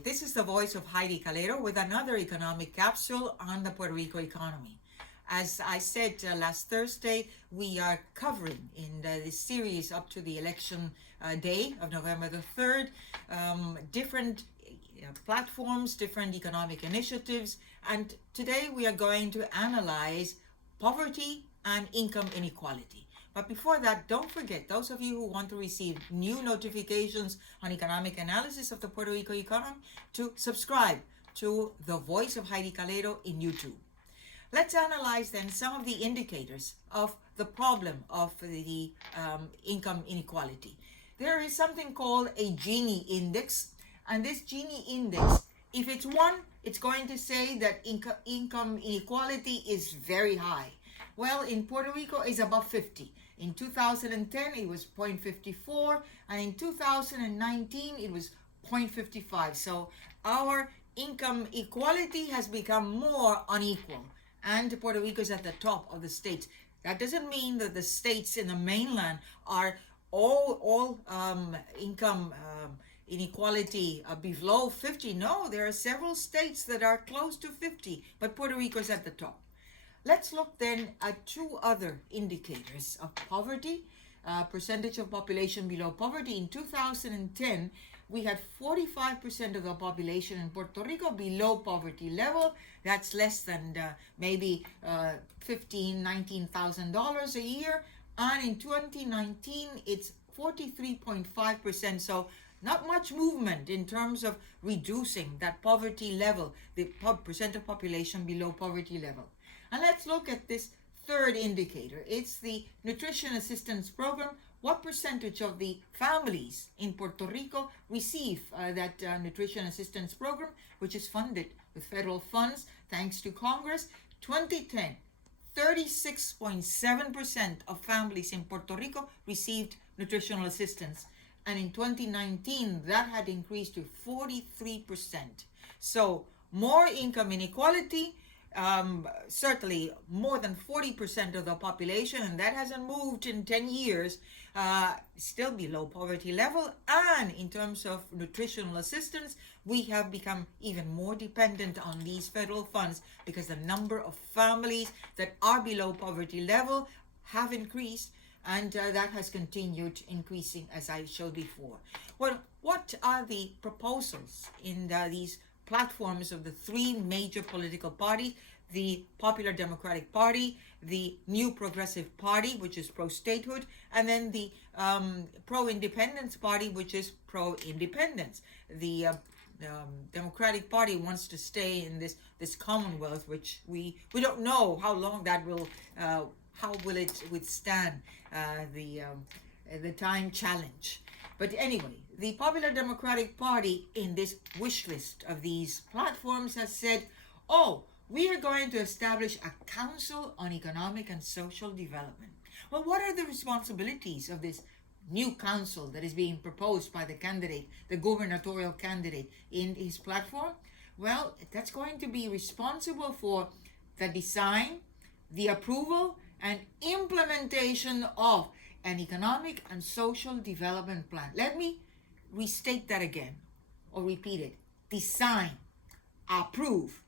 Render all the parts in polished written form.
right, this is the voice of Heidie Calero with another economic capsule on the Puerto Rico economy. As I said last Thursday, we are covering in this series up to the election day of November the 3rd, different platforms, different economic initiatives, and today we are going to analyze poverty and income inequality. But before that, don't forget, those of you who want to receive new notifications on economic analysis of the Puerto Rico economy, to subscribe to the voice of Heidie Calero in YouTube. Let's analyze then some of the indicators of the problem of the income inequality. There is something called a Gini index, and this Gini index, if it's 1, it's going to say that income inequality is very high. Well, in Puerto Rico, it's above 50. In 2010, it was 0.54, and in 2019, it was 0.55. So our income equality has become more unequal, and Puerto Rico is at the top of the states. That doesn't mean that the states in the mainland are all income inequality below 50. No, there are several states that are close to 50, but Puerto Rico is at the top. Let's look then at 2 other indicators of poverty, percentage of population below poverty. In 2010, we had 45% of the population in Puerto Rico below poverty level. That's less than maybe $15,000, $19,000 a year. And in 2019, it's 43.5%. So not much movement in terms of reducing that poverty level, the percent of population below poverty level. And let's look at this 3rd indicator. It's the Nutrition Assistance Program. What percentage of the families in Puerto Rico receive that Nutrition Assistance Program, which is funded with federal funds thanks to Congress? 2010, 36.7% of families in Puerto Rico received nutritional assistance. And in 2019, that had increased to 43%. So more income inequality, certainly more than 40% of the population, and that hasn't moved in 10 years, still below poverty level. And in terms of nutritional assistance, we have become even more dependent on these federal funds because the number of families that are below poverty level have increased, and that has continued increasing, as I showed before. Well, what are the proposals in these platforms of the 3 major political parties? The Popular Democratic Party, the New Progressive Party, which is pro-statehood, and then the Pro-Independence Party, which is pro-independence. The Democratic Party wants to stay in this Commonwealth, which we don't know how long that will, how will it withstand the time challenge. But anyway, the Popular Democratic Party in this wish list of these platforms has said, oh, we are going to establish a Council on Economic and Social Development. Well, what are the responsibilities of this new council that is being proposed by the candidate, the gubernatorial candidate in his platform? Well, that's going to be responsible for the design, the approval, and implementation of an economic and social development plan. Let me restate that again, or repeat it. Design, approve,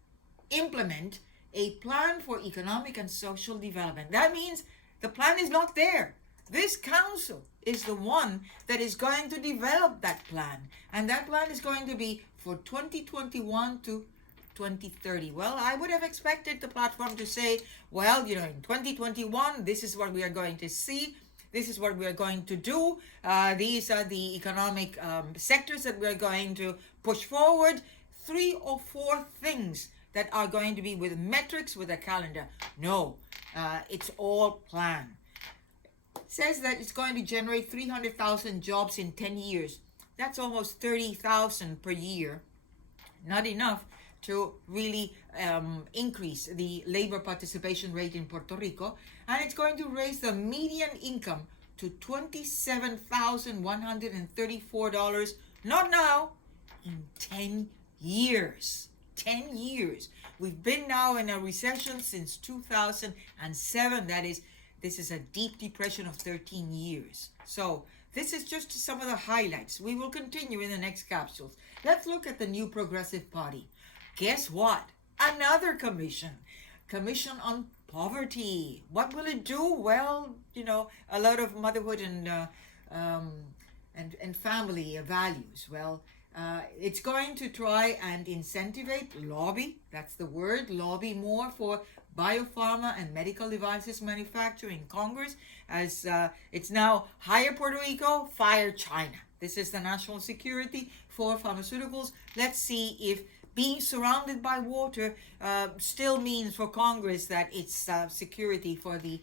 implement a plan for economic and social development. That means the plan is not there. This council is the one that is going to develop that plan, and that plan is going to be for 2021 to 2030. Well, I would have expected the platform to say, well, in 2021, this is what we are going to see. This is what we are going to do. These are the economic sectors that we are going to push forward. 3 or 4 things that are going to be with metrics, with a calendar. No, it's all planned. It says that it's going to generate 300,000 jobs in 10 years. That's almost 30,000 per year. Not enough to really increase the labor participation rate in Puerto Rico. And it's going to raise the median income to $27,134, not now, in 10 years. 10 years. We've been now in a recession since 2007. This is a deep depression of 13 years. So this is just some of the highlights. We will continue in the next capsules. Let's look at the new Progressive Party. Guess what? Another commission on poverty. What will it do? Well, a lot of motherhood and family values. Well, it's going to try and incentivize, lobby, that's the word, lobby more for biopharma and medical devices manufacturing in Congress, as it's now hire Puerto Rico, fire China. This is the national security for pharmaceuticals. Let's see if being surrounded by water still means for Congress that it's security for the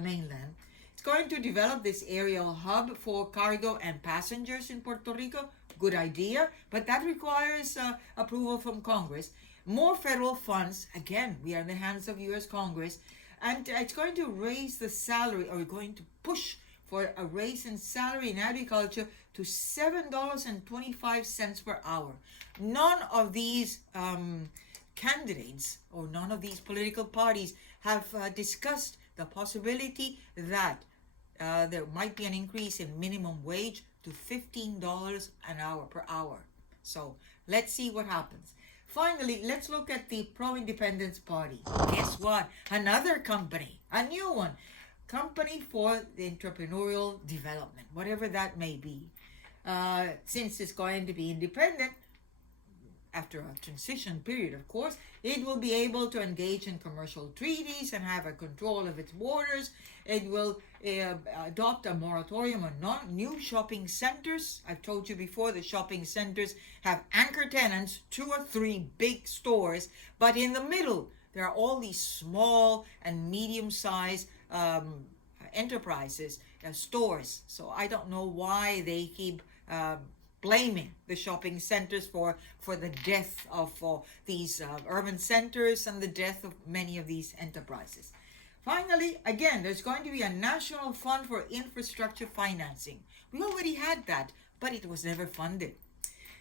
mainland. It's going to develop this aerial hub for cargo and passengers in Puerto Rico. Good idea, but that requires approval from Congress. More federal funds. Again, we are in the hands of U.S. Congress, and it's going to raise the salary, or going to push for a raise in salary in agriculture to $7.25 per hour. None of these candidates or none of these political parties have discussed the possibility that there might be an increase in minimum wage to $15 an hour per hour. So let's see what happens. Finally, let's look at the Pro-Independence Party. Guess what? Another company, a new one. Company for the entrepreneurial development, whatever that may be. Since it's going to be independent, after a transition period, of course, it will be able to engage in commercial treaties and have a control of its borders. It will adopt a moratorium on new shopping centers. I've told you before, the shopping centers have anchor tenants, 2 or 3 big stores, but in the middle, there are all these small and medium-sized enterprises, stores. So I don't know why they keep blaming the shopping centers for the death of these urban centers and the death of many of these enterprises. Finally, again, there's going to be a national fund for infrastructure financing. We already had that, but it was never funded.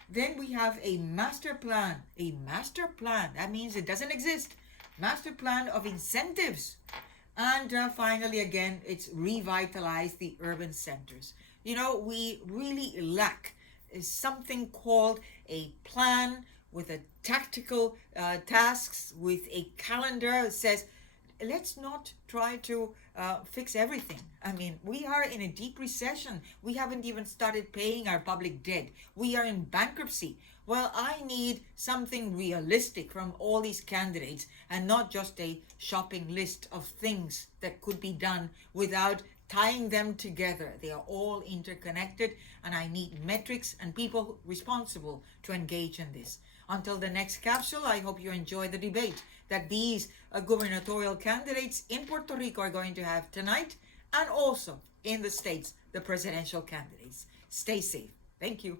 Then we have a master plan. A master plan, that means it doesn't exist. Master plan of incentives. And finally, again, it's revitalize the urban centers. We really lack something called a plan with a tactical tasks, with a calendar that says, let's not try to fix everything. I mean, we are in a deep recession. We haven't even started paying our public debt. We are in bankruptcy. Well, I need something realistic from all these candidates and not just a shopping list of things that could be done without tying them together. They are all interconnected, and I need metrics and people responsible to engage in this. Until the next capsule, I hope you enjoy the debate that these gubernatorial candidates in Puerto Rico are going to have tonight, and also in the States, the presidential candidates. Stay safe. Thank you.